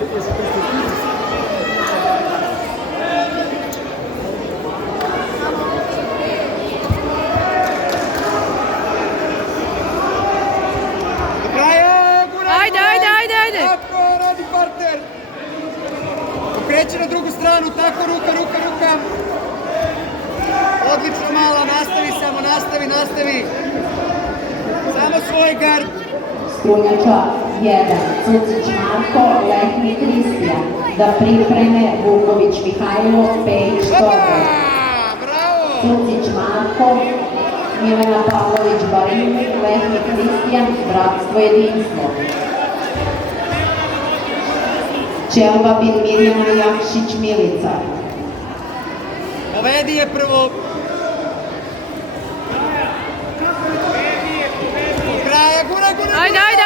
Kreće na drugu stranu, tako, ruka. Odlično mala, nastavi samo, nastavi. Samo svoj gard. Strunjača 1, Cucić Marko, Lehni Kristijan. Da pripreme Vuković Mihajlo, Pejić Todor. Cucić Marko, Milena Pavlović Barini, Lehni Kristijan, Bratstvo jedinstvo. Čelbabin Mirjana Jakšić Milica. Povedi je prvo. Do kraja, gura. Ajde.